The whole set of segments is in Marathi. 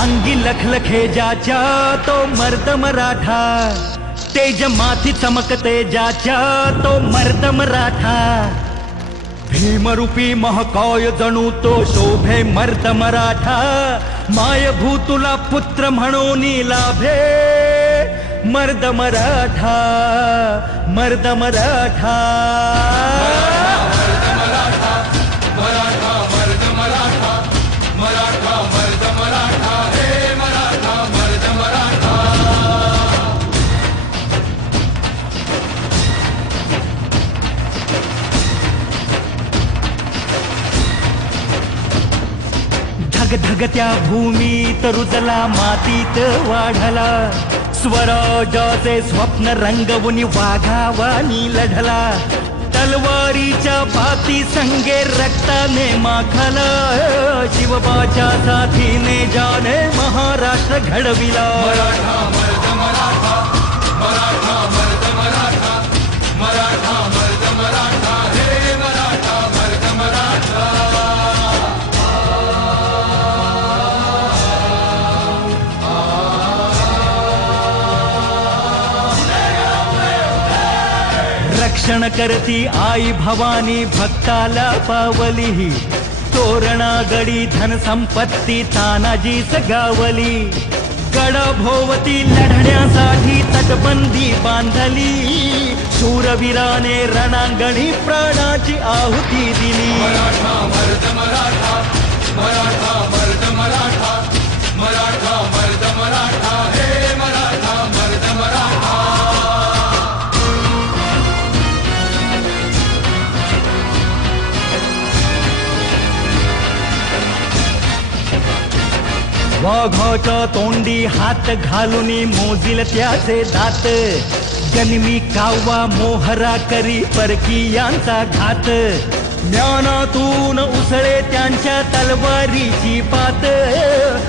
अंगी लखलखे ज्याच्या तो मर्द मराठा, तेज माथी चमकते ज्याच्या तो मर्द मराठा, भीमरूपी महाकाय जणू तो शोभे मर्द मराठा, मायभूतुला पुत्र म्हणून लाभे मर्द मराठा, मर्द मराठा, मर्द मराठा, मराठा मर्द मराठा, मराठा मर्द मराठा, हे मराठा मर्द मराठा. धगधगत्या भूमीत रुजला मातीत वाढला, स्वराजाचे स्वप्न रंगवून वाघावानी लढला, तलवारीच्या पाती संगे रक्ताने माखला, शिवबाच्या साथीने जाने महाराष्ट्र घडविला. मराठा मर्द मराठा, मराठा मर्द मराठा, मराठा मर्द मराठा, हे मराठा मर्द मराठा. रक्षण करती आई भवानी भक्ताला पावली, तोरणा गडी धन संपत्ती तानाजीच गावली, गडाभोवती लढण्यासाठी तटबंदी बांधली, शूरवीराने रणांगणी प्राणाची आहुती दिली. मराठा मर्द मराठा, मराठा मर्द मराठा, मराठा मर्द मराठा, हे मराठा मर्द मराठा. वाघाच्या तोंडी हात घालून मोजिल त्याचे दात, जन्मी कावा मोहरा करी परकीयांचा घात, ज्ञानातून उसळे त्यांच्या तलवारीची पात,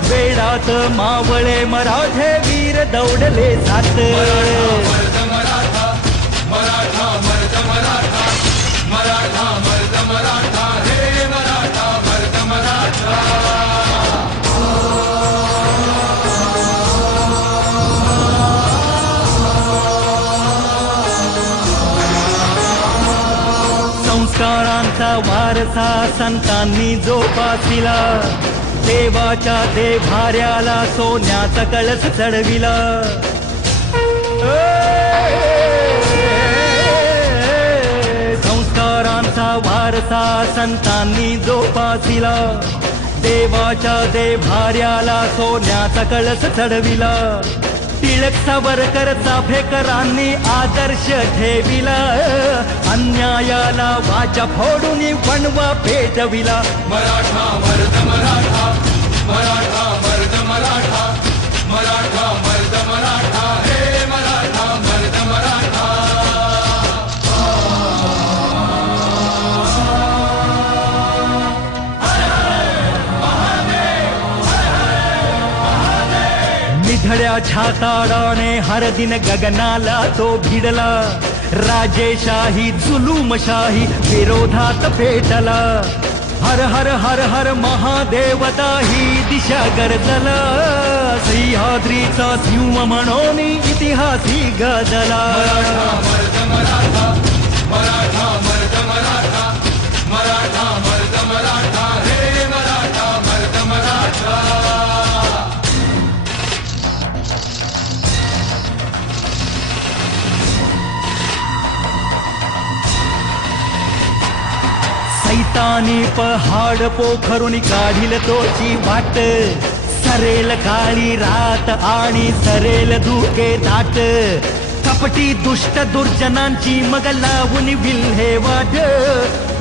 वेडात मावळे मराठे वीर दौडले जात. मर्द मराठा, मराठा मर्द मराठा, मराठा मर्द मराठा, हे मराठा मर्द मराठा. संस्कारांचा वारसा संतांनी जोपासिला, देवाच्या देभाऱ्याला सोन्याचा कळस चढविला. संस्कारांचा वारसा संतांनी जोपासिला, देवाच्या देभाऱ्याला सोन्याचा कळस चढविला, टिळक सावरकर चाफेकरांनी आदर्श ठेविला, अन्यायाला वाचा फोडून वणवा पेटविला. मराठा मर्द मराठा, मराठा मर्द मराठा, मराठा मर्द मराठा, हे मराठा मर्द मराठा. निधड्या छाताडाने हर दिन गगनाला तो भिडला, राजेशाही जुलूमशाही विरोधात पेटला, हर हर हर हर महादेवता ही दिशा गरजला, सह्याद्रीचा सिंह म्हणून इतिहासी गजला. मराठा मर्द मराठा, मराठा मर्द मराठा, मराठा मर्द मराठा, हे मराठा मर्द मराठा. सैतानी पहाड पोखरून काढील तोची वाट, सरेल काळी रात आणि सरेल धुके दाट, कपटी दुष्ट दुर्जनांची मग लावून विल्हेवाट,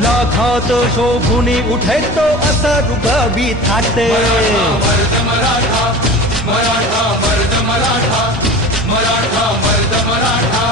लाखात शोभून उठेतो असा रुबाबी थाट. मर्द मराठा, मराठा मर्द मराठा, मराठा मर्द मराठा,